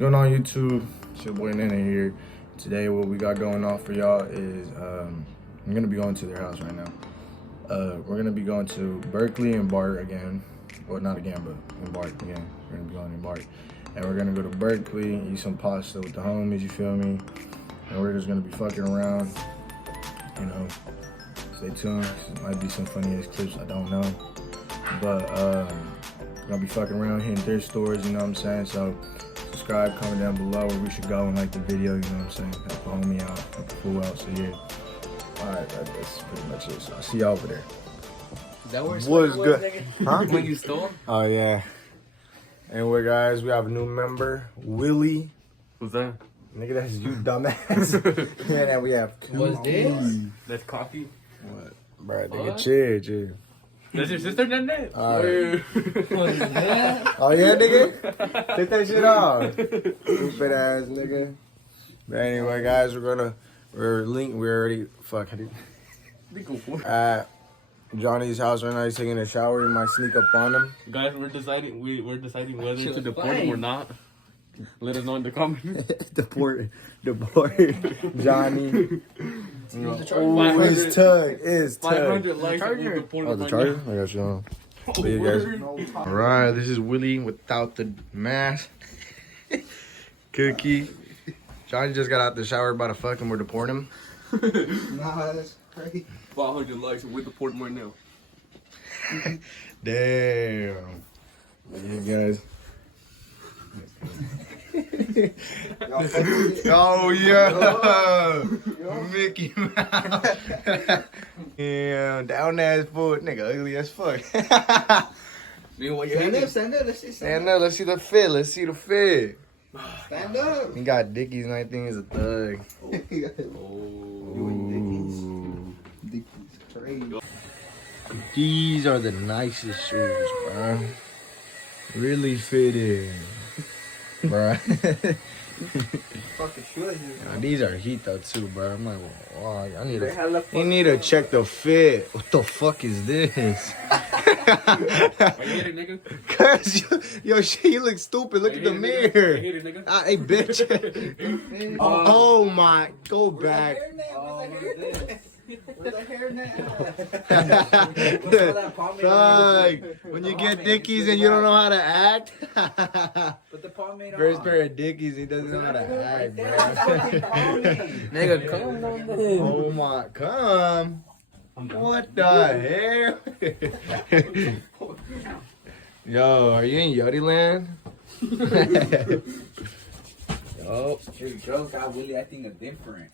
going on YouTube? It's your boy Nana here. Today what we got going on for y'all is I'm gonna be going to their house right now. We're gonna be going to Berkeley and BART again. Well, not again, but in BART again. We're gonna be going in BART. And we're gonna go to Berkeley, eat some pasta with the homies, you feel me? And we're just gonna be fucking around, you know. Stay tuned, it might be some funny ass clips, I don't know. But we're gonna be fucking around hitting thrift stores, you know what I'm saying? So subscribe, comment down below where we should go and like the video, you know what I'm saying? Help the homie out, help the fool out, so yeah. Alright, that's pretty much it. So I'll see y'all over there. That was good. Huh? When you stole? Oh yeah. Anyway guys, we have a new member, Willie. Who's that? Nigga, that's you, dumbass. And then we have What's this? That's coffee. What? Bro, nigga, chill. That's your sister done that? What's that? Oh yeah, nigga? Take that shit off. Stupid ass nigga. But anyway, guys, we're already, at Johnny's house right now. He's taking a shower. We might sneak up on him. Guys, we're deciding whether to deport him or not. Let us know in the comments. Deport Johnny. It's tug. 500 likes. Oh, the charger? I got you on. You guys. Alright, this is Willie without the mask. Cookie. Johnny just got out the shower, about to fuck him. We're deporting him. Nah, that's crazy. 500 likes and we're deporting right now. Damn. You guys. Oh yeah, Mickey Mouse. Yeah, down ass fool, nigga, ugly as fuck. Stand up, let's see Stand up, let's see the fit. Stand up. He got dickies and I think he's a thug. Dickies crazy. These are the nicest shoes, bro. Really fitted, bro. Fucking shoes. These are heat though too, bro. I'm like, wow, you need to check the fit. What the fuck is this? Cause yo, shit, you look stupid. Look at the mirror. Hey, bitch. Oh my, go back. Where's the hair now? When you get dickies and you don't know how to act. Put the pomade on. First pair of dickies, he doesn't know how to act, bro. Nigga, come on. Oh my, come. What the hell? Yo, are you in Yachty land? Oh, here girls got Willie acting a different.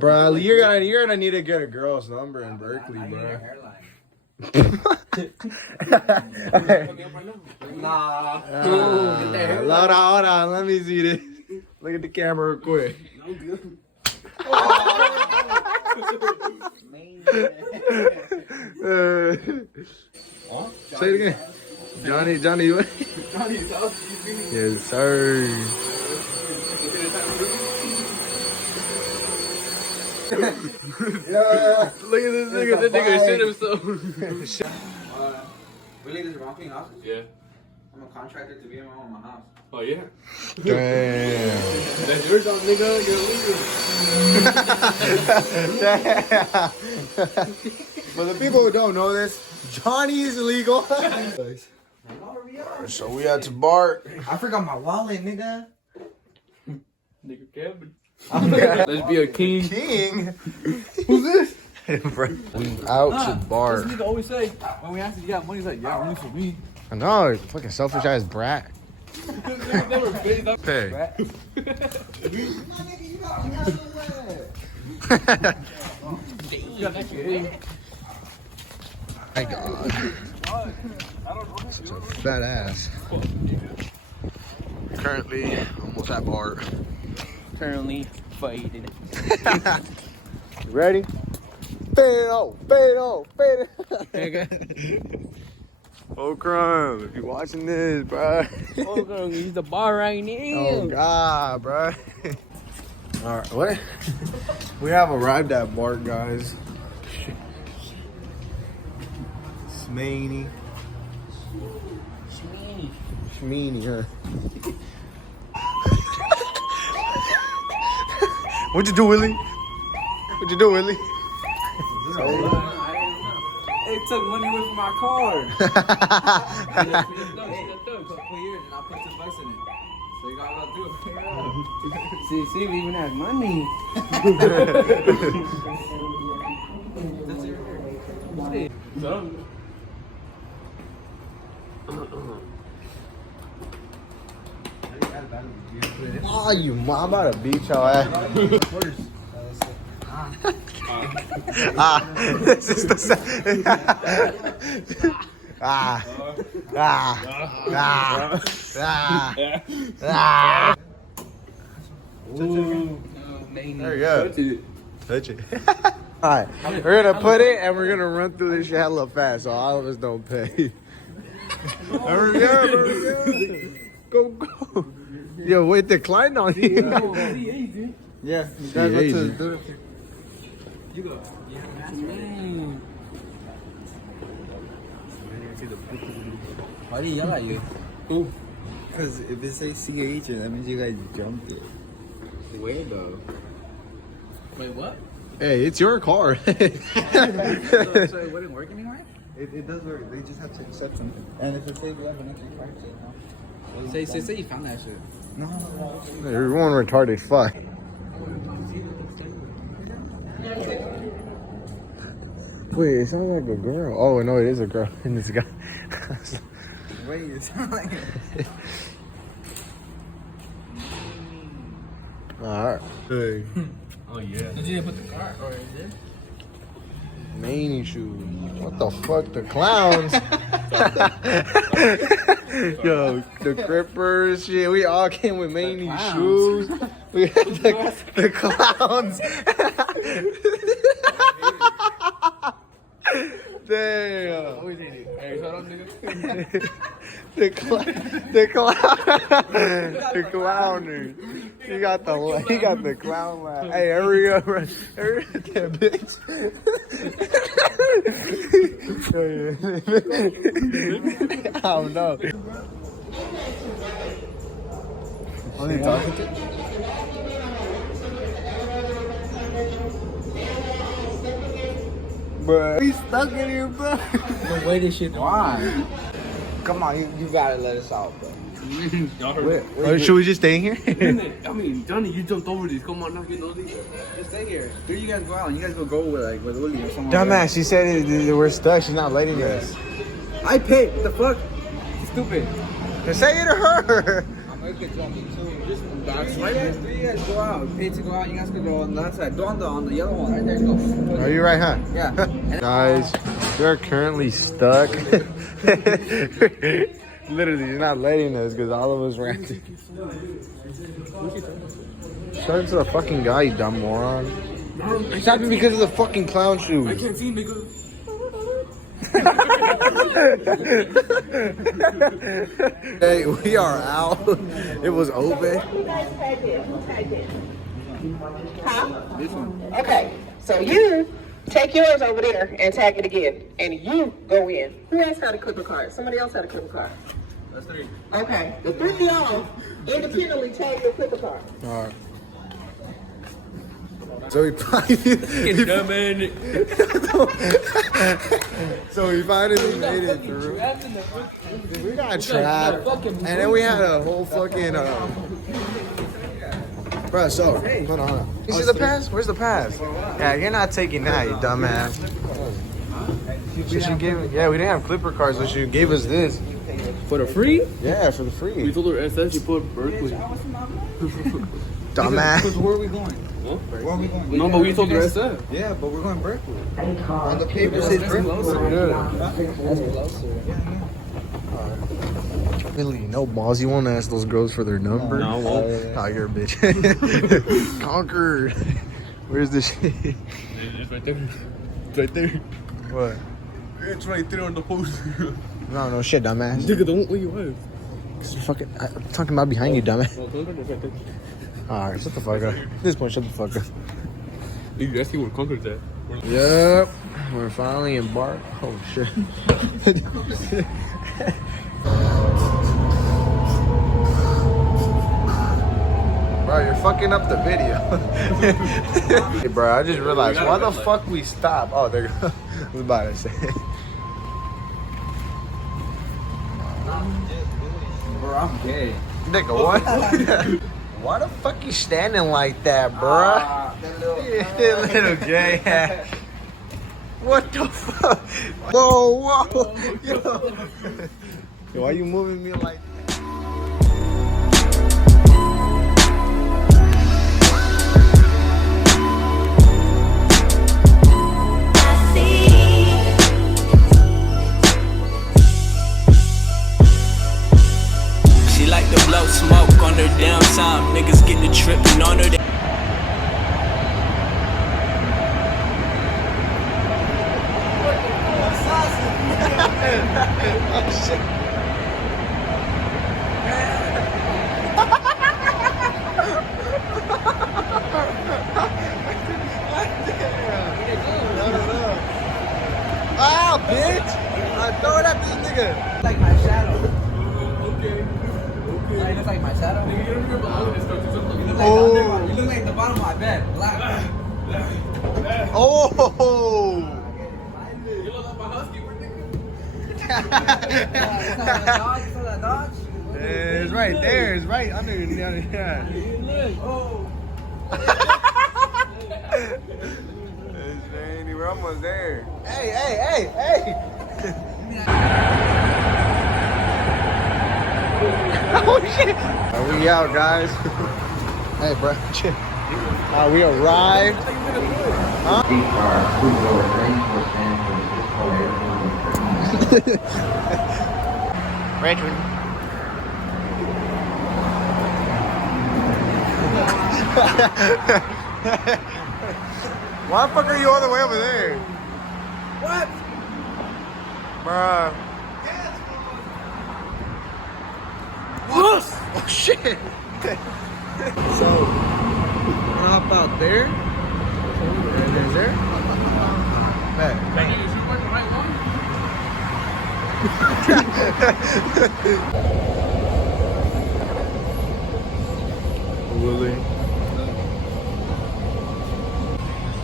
Bro, you're gonna need to get a girl's number in Berkeley, bro. Nah. Hold on, let me see this. Look at the camera real quick. Say it again. Johnny, what? Yes, sir. Yeah. Look at this nigga. That nigga shit himself. Willie, this is wrong thing, huh? Yeah. I'm a contractor to be in my house. Oh, yeah? Damn. That's your job, nigga. You're illegal. Damn. For the people who don't know this, Johnny is illegal. So we had to BART. I forgot my wallet, nigga. Nigga Kevin. Let's be a king. King? Who's this? We out to BART. This nigga always say, when we ask if you got money, he's like, yeah, money for me. I know, fucking selfish ass brat. Never paid up. Hey. My God. Such a fat ass. Currently almost at BART. Currently faded. You ready? Fade it off. Oh, crime. If you're watching this, bro. Oh, girl, use the bar right now. Oh, God, bro. All right, what? We have arrived at BART, guys. Smaney. Shmeeny, huh? What'd you do, Willie? What'd you do, Willie? It took money away from my card. For years, and I put some bucks in it. So you gotta do it. See, we even have money. Oh, you mom, I'm about to beat your ass. This is the There you go. Touch it. Alright, we're gonna put it and we're gonna run through this shit hella fast so all of us don't pay. There we go. Go. Yo, wait, decline on you. Yeah, you gotta go to the. You go. Why do you yell at you? Who? Because if it says CH, that means you guys jumped it. Where though? Wait, what? Hey, it's your car. So it wouldn't work anymore? It does work. They just have to accept something. And if it says we have an extra card, no. Say you found that shit. No. Everyone retarded. Fuck. Wait, it sounds like a girl. Oh no, it is a girl. And this guy. Wait, it sounds like it. Alright. Hey. Oh yeah. Did you put the card or is it? Manny shoes. What the fuck? The clowns. Yo, the Crippers shit. We all came with Manny shoes. We had the clowns. Damn. Hey, shut up, nigga. The clowner. He got the clown laugh. Hey, there we go. That bitch. I don't know. Are they talking to? Bro, we stuck in here, bro. The way this shit. Why? Come on, you gotta let us out, bro. Y'all heard Should we just stay here? I mean, Johnny, you jumped over these. Come on, now get those these. Just stay here. Here you guys go out and you guys will go with Willie or someone. Dumbass, she said we're stuck. She's not letting us. I paid. What the fuck? She's stupid. Just say it to her. I'm gonna get jumping too. Just why you guys go out? Paid to go out. You guys can go on the outside. Go on the yellow one right there. Go. Are you right, huh? Yeah. Guys, we are currently stuck. Literally, you're not letting us because all of us ran. Show it to the fucking guy, you dumb moron. It's happening because of the fucking clown shoes. I can't see, nigga. Hey, we are out. It was open. Huh? Okay, so you take yours over there and tag it again, and you go in. Who else had a clipper card? Somebody else had a clipper card. That's 3. Okay, the 3 of y'all independently tag your clipper card. All right. So we finally made it through. We got trapped, and then we had a whole fucking bro. So hold on. You see the pass? Where's the pass? Yeah, you're not taking that, you dumbass. So she gave, yeah, we didn't have clipper cards, so she gave us this. For the free? Yeah, for the free. We told her SS, you put Berkeley. Dumbass. Where are we going? Huh? Where are we going? No, but we told her SF. Yeah, but we're going Berkeley. On the paper says Berkeley. Really, no balls. You won't ask those girls for their number? No, I won't. Oh, you're a bitch. Conquered. Where's the shit? It's right there. It's right there. What? It's right there on the poster. No shit, dumbass. Nigga, don't where you was. Fucking, I'm talking about behind you, dumbass. No, don't right there. Alright, shut the fuck up. At this point, shut the fuck up. You asking where Concord's at? Yep, we're finally embarked. Oh shit. Bro, you're fucking up the video. Hey, bro, I just realized why the fuck we stopped. Oh, there you go. I was about to say. Bro, I'm gay. Nigga, what? Why the fuck you standing like that, bruh? Little gay ass. What the fuck? Whoa, whoa. Yo. Yo, why you moving me like that? She like to blow smoke on her damn time. Niggas get the tripping on her. Oh shit. Ah, bitch! I throw it at this nigga. Like my shadow. Okay. It looks like my shadow. You don't even belong in this country. You look like the bottom of my bed. Black. Oh! You look like my husky. That dog? It's right there. It's right under your yeah. Oh. We're almost there. Hey! Oh shit! We out, guys. Hey, bro. We arrived. Huh? Richard. Why the fuck are you all the way over there? What? Bruh. Oh shit! So, we'll hop out there. And then there. Bang. Willie.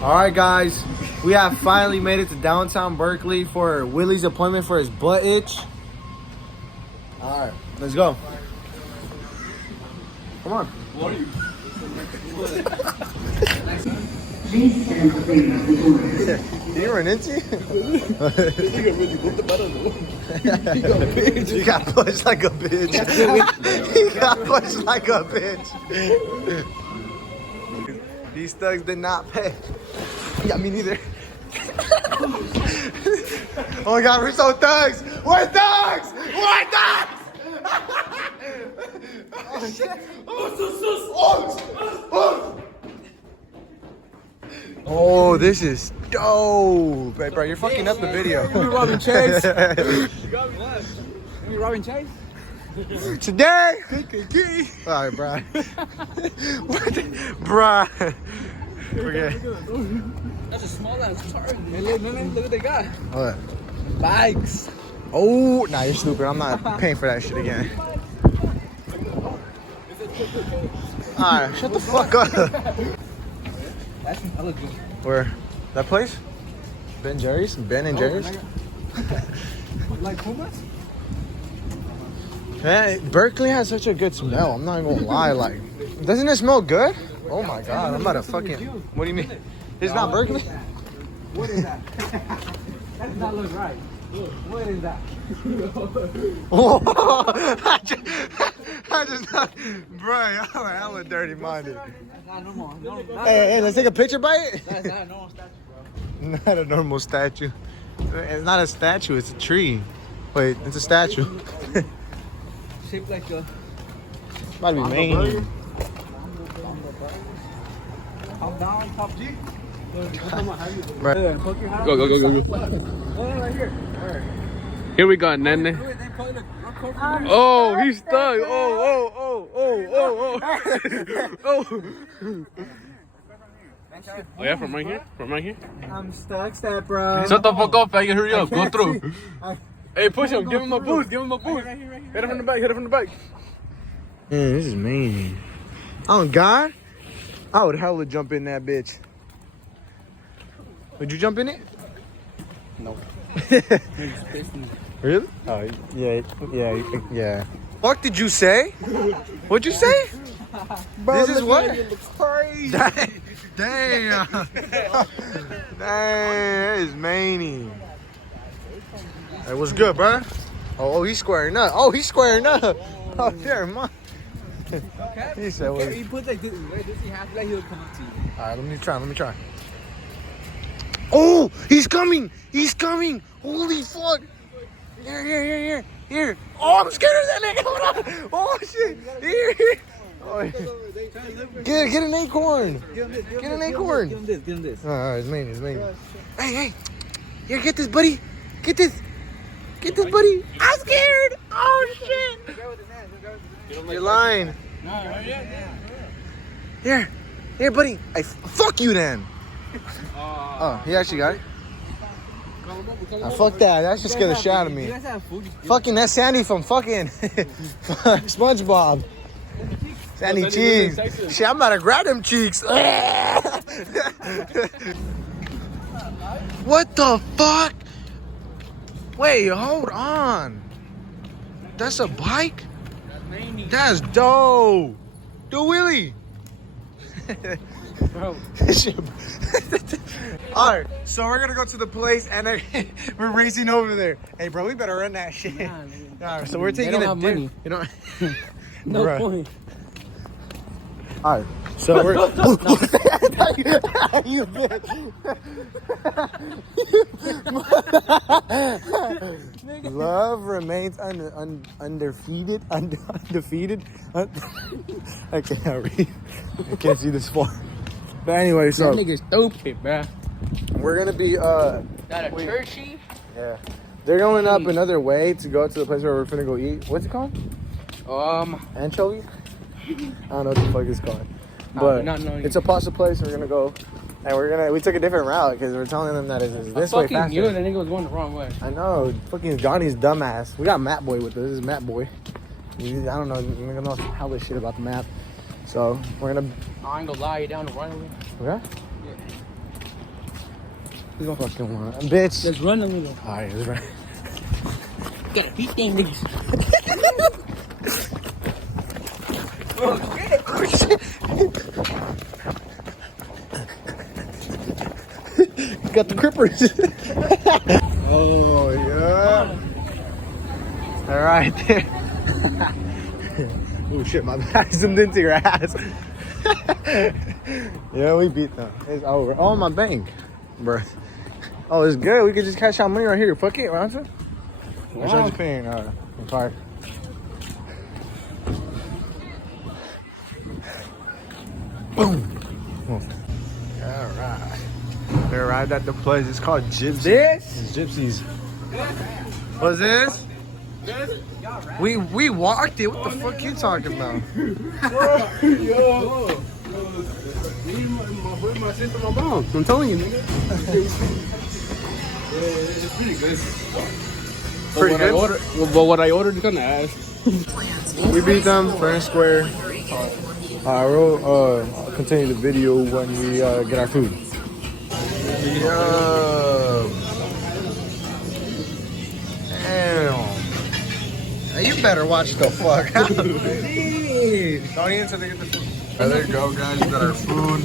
Alright guys, we have finally made it to downtown Berkeley for Willie's appointment for his butt itch. Alright, let's go. Come on. What are you? You run into you? You got pushed like a bitch. You got pushed like a bitch. These thugs did not pay. Yeah, me neither. Oh my god, we're so thugs! We're thugs! We're thugs! Oh shit! Oh, this is dope! Hey, bro, you're fucking up the video. You Robin Chase? You got me left. You Robin Chase? Today! Alright, bro. What? Bruh. Forget. That's a small ass car. Hey, look what they got. What? Bikes. Oh, nah, you're stupid. I'm not paying for that shit again. Alright, shut the fuck up. That's hella good. Where? That place? Ben Jerry's? Ben and Jerry's? Like Pumas? Man, Berkeley has such a good smell. I'm not even gonna lie. Like, doesn't it smell good? Oh my god, I'm about to fucking. What do you mean? It's not Berkeley? What is that? That does not look right. What is that? Whoa! I just not, bro, y'all are hella dirty minded. That's not normal. Hey, let's take a picture by it. That's not a normal statue, bro. Not a normal statue. It's not a statue, it's a tree. Wait, it's a statue. Shaped like a. Might be Maine. Top down, top G. Right. Go. Right here. Here we go, Nene. Oh, he's stuck. Oh. Oh yeah, from right here? I'm stuck, step bro. Shut the fuck up, faggot. Hurry up. Go through. Hey, push him. Give him a boost. Hit him from the back. Man, this is mean. Oh God, I would hella jump in that bitch. Would you jump in it? No. Really? Oh, yeah. Fuck did you say? What'd you say? This is what? Crazy. Damn. Dang, that is many. It was good, bro. Oh, he's squaring up. Oh, there, man. He said, well, He put like this. Does he have like he'll come up to you? all right, let me try. Oh, he's coming. Holy fuck. Here. Oh, I'm scared of that nigga. Hold on. Oh, shit. Here. Oh, get an acorn. Get an acorn. Give him this. Oh, it's mean. Hey. Here, get this, buddy. Get this, buddy. I'm scared. Oh, shit. You're lying. Here, buddy. Fuck you then. Oh, he actually got it. Fuck that. That just scared the shit out of me. You guys have food? Fucking that's Sandy from fucking SpongeBob. Sandy cheeks. Shit, I'm about to grab them cheeks. What the fuck? Wait, hold on. That's a bike? That's dope. Do Willie. Bro. Alright, so we're gonna go to the place and we're racing over there. Hey bro, we better run that shit. Alright, so we're taking don't have money. You know. No Bruh. point. Alright, so we're you bitch. Love remains undefeated. I can't read. I can't see this far. But anyway, so That nigga's stupid, bruh. we're gonna be Got a churchy? yeah. They're going up another way to go to the place where we're finna go eat. What's it called? Anchovies? I don't know what the fuck it's called. But not knowing. it's a pasta place. We're gonna go, and we took a different route because we're telling them that it's this way fucking faster. you, and the nigga was going the wrong way. I know, fucking Johnny's dumbass. We got Map Boy with us. This is Map Boy. I don't know. You're gonna know how this shit about the map. So we're gonna. I ain't gonna lie, you down the right way. Okay. You don't fucking want bitch. Just run a little. Alright, let's run. Gotta beat them niggas. Got the crippers. Oh yeah. All right there. Oh shit, my bad. I zoomed into your ass. Yeah, we beat them. It's over. Oh, my bank, bro. Oh, it's good. We could just cash out money right here. Fuck it, right? Wow. Or should I just pay in card? Boom. All right. We arrived at the place. It's called Gypsy. This? It's Gypsies. What's this? We walked it. What the fuck you talking about? I'm telling you, nigga. It's pretty good. Pretty good. But what I ordered is kind of ass. We beat them fair and square. We'll continue the video when we get our food. Yeah. Damn. Now you better watch the fuck out. Don't eat until they get the food. Right, there you go, guys. We got our food.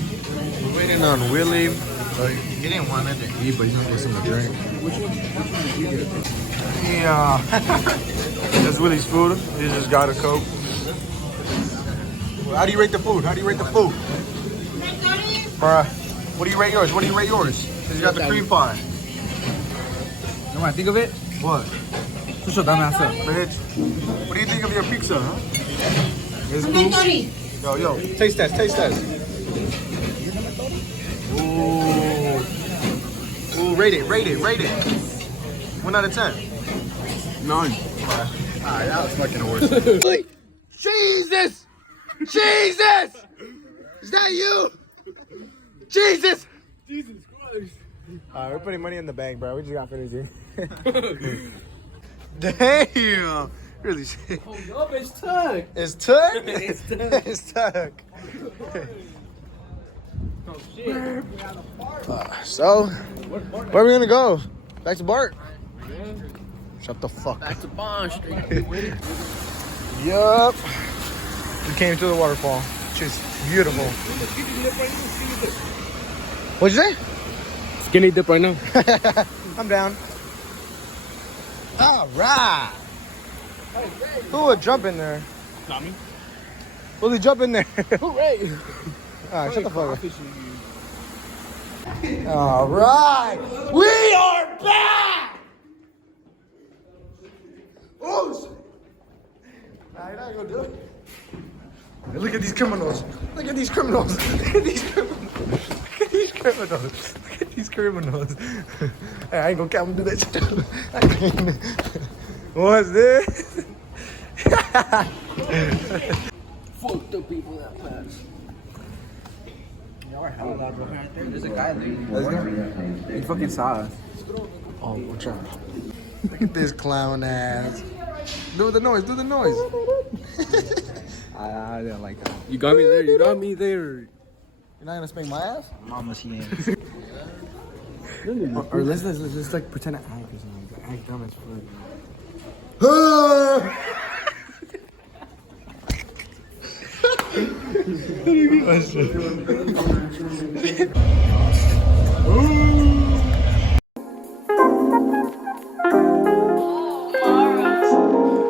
We're waiting on Willie. He didn't want it to eat, but he's gonna get some to drink. Yeah. That's Willie's food. He just got a Coke. How do you rate the food? Bruh, what do you rate yours? Cause you got the cream pie. You know what I think of it? What? Just a dumbass. Bitch. What do you think of your pizza, huh? It's cool. Yo, taste test. Ooh, rate it. 1 out of 10. 9. Alright, that was fucking worse. Jesus! Is that you? Jesus Christ. Alright, we're putting money in the bank, bro. We just got finished here. Damn. Really sick. Oh, yup, it's tuck. It's tuck? It's tuck. So, where are we gonna go? Back to Bart? Shut the fuck up. Back to Bond Street. Yup. We came to the waterfall, which is beautiful. What'd you say? Skinny dip right now. I'm down. All right. Who would jump in there? Not me. Will he jump in there? Hooray! All right, shut the fuck up. All right, we are back. Oh shit! Nah, you're not gonna do it. Hey, look at these criminals. Look at these criminals. Look at these criminals. Look at these criminals. Look at these criminals. Hey, I ain't gonna count them do that shit. What's this? Fuck the people that pass. Y'all are hella loud right there. There's a guy there. Let's go. He fucking saw us. Oh, I'm trying. Look at this clown ass. Do the noise. Do the noise. I didn't like that. You got me there. You got me there. You're not gonna spank my ass? Mama, she ain't. Or let's like pretend to act or something. Act dumb as fuck.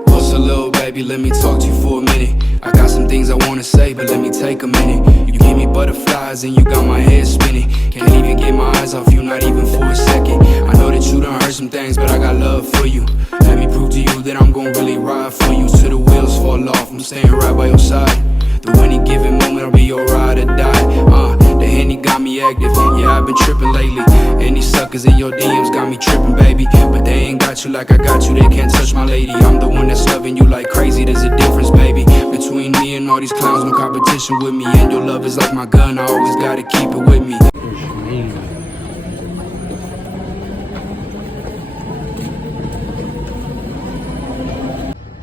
What's up, little baby? Let me talk to you for a minute. I got some things I wanna say, but let me take a minute. You give me butterflies and you got my head spinning. Can't even get my eyes off you, not even for a second. I know that you done heard some things, but I got love for you. Let me prove to you that I'm gon' really ride for you till the wheels fall off. I'm staying right by your side. Through any given moment, I'll be your ride or die. The Henny got me active, yeah, I've been tripping lately. And these suckers in your DMs got me tripping, baby. But they ain't got you like I got you, they can't touch my lady. I'm the one that's loving you like crazy, there's a difference, baby. Between me and all these clowns, no competition with me. And your love is like my gun, I always gotta keep it with me.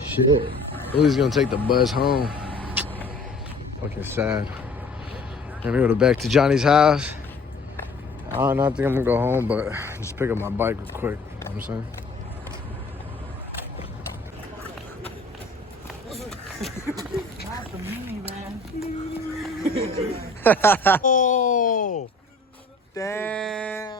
Shit. Willie's gonna take the bus home. Fucking sad. Gonna go back to Johnny's house. I don't know, I think I'm gonna go home, but just pick up my bike real quick. You know what I'm saying? Oh, damn.